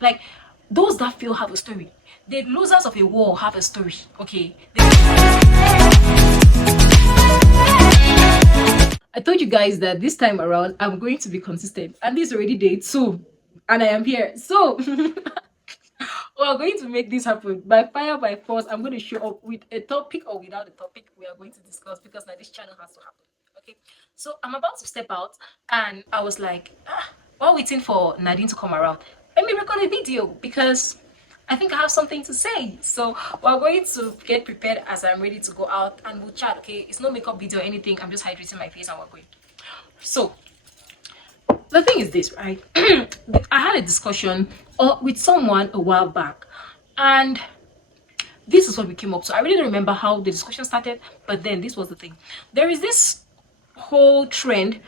Like, those that fail have a story. The losers of a war have a story. Okay. I told you guys that this time around I'm going to be consistent, and this is already day 2, and I am here. So we're going to make this happen by fire, by force. I'm going to show up with a topic or without a topic we are going to discuss, because now this channel has to happen. Okay, so I'm about to step out, and I was like, while waiting for Nadine to come around, let me record a video because I think I have something to say. So we're going to get prepared as I'm ready to go out, and we'll chat. Okay, it's no makeup video or anything. I'm just hydrating my face and we're going. So the thing is this, right? I had a discussion with someone a while back, and this is what we came up to. I really don't remember how the discussion started, but then this was the thing. There is this whole trend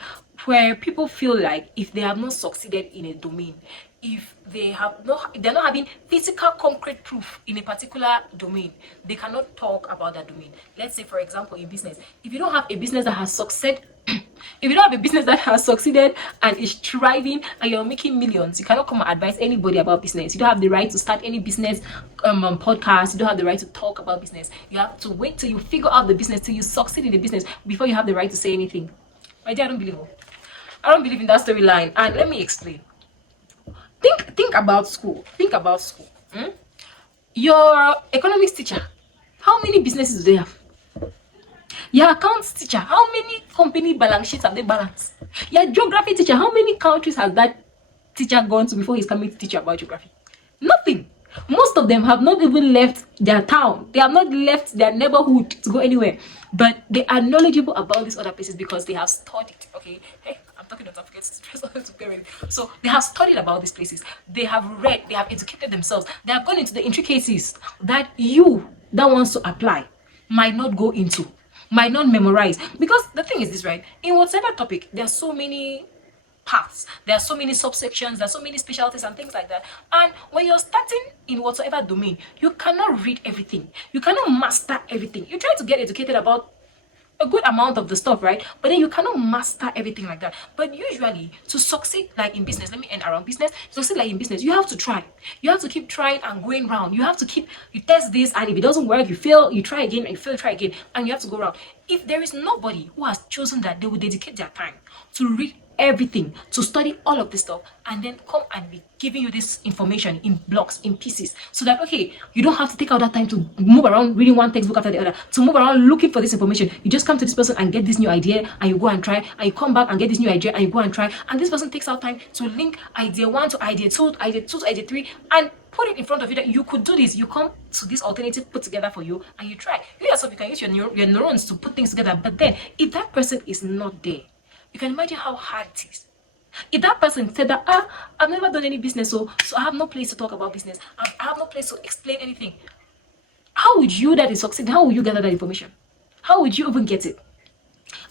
where people feel like if they have not succeeded in a domain, if they're not having physical concrete proof in a particular domain, they cannot talk about that domain. Let's say, for example, in business, if you don't have a business that has succeeded, if you don't have a business that has succeeded and is thriving and you're making millions, you cannot come and advise anybody about business. You don't have the right to start any business podcast. You don't have the right to talk about business. You have to wait till you figure out the business, till you succeed in the business before you have the right to say anything. My dear, I don't believe it. I don't believe in that storyline. And let me explain. Think about school. Think about school. Your economics teacher, how many businesses do they have? Your accounts teacher, how many company balance sheets have they balanced? Your geography teacher, how many countries has that teacher gone to before he's coming to teach you about geography? Nothing. Most of them have not even left their town. They have not left their neighborhood to go anywhere. But they are knowledgeable about these other places because they have studied. Okay, hey, I'm talking to parents. So they have studied about these places. They have read. They have educated themselves. They have gone into the intricacies that you that wants to apply might not go into, might not memorize. Because the thing is this, right? In whatever topic, there are so many paths, there are so many subsections, there are so many specialties and things like that. And when you're starting in whatsoever domain, you cannot read everything, you cannot master everything. You try to get educated about a good amount of the stuff, right? But then you cannot master everything like that. But usually to succeed like in business, let me end around business, to succeed like in business, you have to try. You have to keep trying and going round. You have to keep, you test this, and if it doesn't work, you fail, you try again, and you fail, try again, and you have to go around. If there is nobody who has chosen that they will dedicate their time to read everything, to study all of this stuff, and then come and be giving you this information in blocks, in pieces, so that okay, you don't have to take out that time to move around reading one textbook after the other, to move around looking for this information. You just come to this person and get this new idea, and you go and try, and you come back and get this new idea, and you go and try, and this person takes out time to link idea 1 to idea 2, idea 2 to idea 3, and put it in front of you that you could do this. You come to this alternative put together for you, and you try. You yourself, you can use your neurons to put things together. But then if that person is not there, you can imagine how hard it is. If that person said that, I've never done any business, so I have no place to talk about business, I have no place to explain anything, how would you that is succeeding, how would you gather that information? How would you even get it?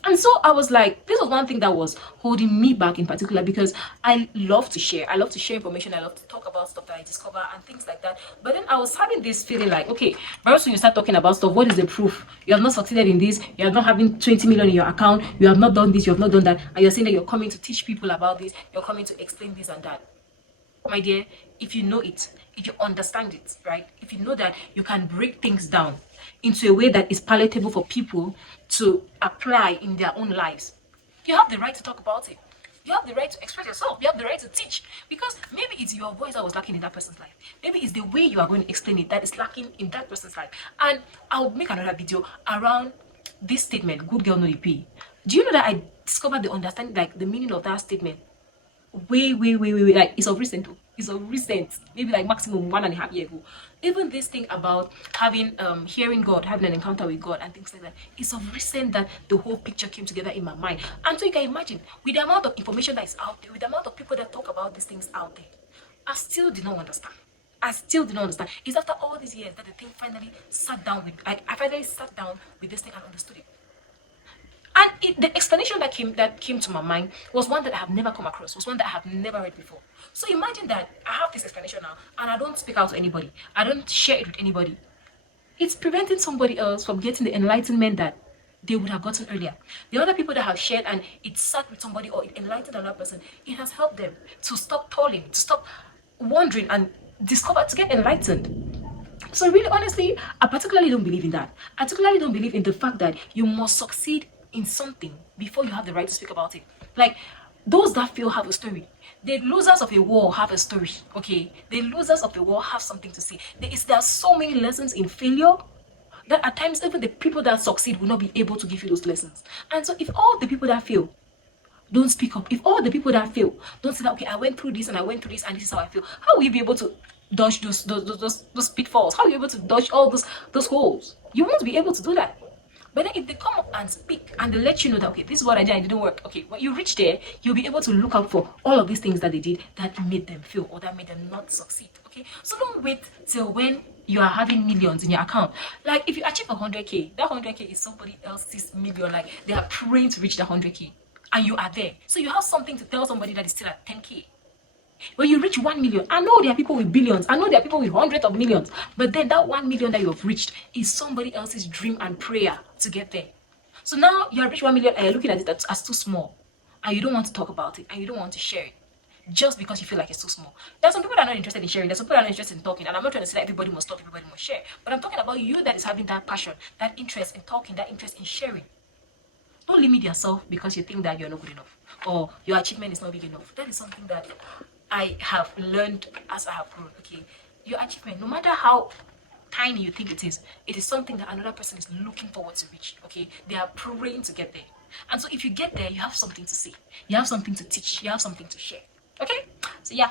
And so I was like, this was one thing that was holding me back in particular, because I love to share. I love to share information. I love to talk about stuff that I discover and things like that. But then I was having this feeling like, okay, very soon you start talking about stuff. What is the proof? You have not succeeded in this. You are not having 20 million in your account. You have not done this. You have not done that. And you're saying that you're coming to teach people about this. You're coming to explain this and that. My dear, if you know it, if you understand it, right? If you know that you can break things down into a way that is palatable for people to apply in their own lives, you have the right to talk about it. You have the right to express yourself. You have the right to teach. Because maybe it's your voice that was lacking in that person's life. Maybe it's the way you are going to explain it that is lacking in that person's life. And I'll make another video around this statement, good girl no dey pay. Do you know that I discovered the understanding, like the meaning of that statement way, like it's of recent. It's of recent, maybe like maximum 1.5 years ago. Even this thing about having hearing God, having an encounter with God and things like that, it's of recent that the whole picture came together in my mind. And so you can imagine, with the amount of information that is out there, with the amount of people that talk about these things out there, I still did not understand. It's after all these years that the thing finally sat down with, I finally sat down with this thing and understood it. And the explanation that came to my mind was one that I have never come across, was one that I have never read before. So imagine that I have this explanation now, and I don't speak out to anybody. I don't share it with anybody. It's preventing somebody else from getting the enlightenment that they would have gotten earlier. The other people that have shared and it sat with somebody or it enlightened another person, it has helped them to stop toiling, to stop wondering and discover, to get enlightened. So really, honestly, I particularly don't believe in that. I particularly don't believe in the fact that you must succeed in something before you have the right to speak about it. Like, those that fail have a story. The losers of a war have a story. Okay, the losers of the war have something to say. There are so many lessons in failure that at times even the people that succeed will not be able to give you those lessons. And so, if all the people that fail don't speak up, if all the people that fail don't say that, okay, I went through this and I went through this and this is how I feel, how will you be able to dodge those pitfalls? How will you be able to dodge all those holes? You won't be able to do that. But then if they come up and speak and they let you know that, okay, this is what I did, it didn't work. Okay, when you reach there, you'll be able to look out for all of these things that they did that made them fail or that made them not succeed. Okay, so don't wait till when you are having millions in your account. Like, if you achieve 100K, that 100K is somebody else's million. Like, they are praying to reach that 100K and you are there. So you have something to tell somebody that is still at 10K. When you reach 1 million, I know there are people with billions, I know there are people with hundreds of millions, but then that 1 million that you have reached is somebody else's dream and prayer to get there. So now you have reached 1 million and you're looking at it as too small, and you don't want to talk about it and you don't want to share it just because you feel like it's too small. There are some people that are not interested in sharing, there's some people that are not interested in talking, and I'm not trying to say that everybody must talk, everybody must share, but I'm talking about you that is having that passion, that interest in talking, that interest in sharing. Don't limit yourself because you think that you're not good enough or your achievement is not big enough. That is something that I have learned as I have grown. Okay, your achievement, no matter how tiny you think it is something that another person is looking forward to reach. Okay, they are praying to get there. And so if you get there, you have something to say, you have something to teach, you have something to share. Okay, so yeah,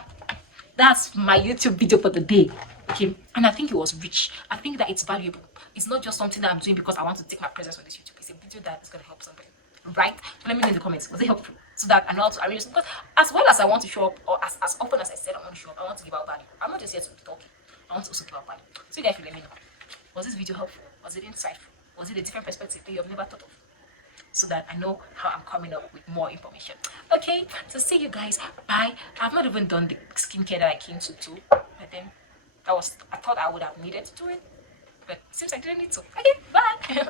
that's my YouTube video for the day. Okay, and I think it was rich. I think that it's valuable. It's not just something that I'm doing because I want to take my presence on this YouTube. It's a video that is going to help somebody, right? So let me know in the comments, was it helpful? So that I know how to arrange, because as well as I want to show up, or as often as I said I want to show up, I want to give out value. I'm not just here to talk. I want to also give out value. So you guys will let me know. Was this video helpful? Was it insightful? Was it a different perspective that you have never thought of? So that I know how I'm coming up with more information. Okay, so see you guys. Bye. I've not even done the skincare that I came to do, but then I thought I would have needed to do it, but it seems I didn't need to. Okay, bye.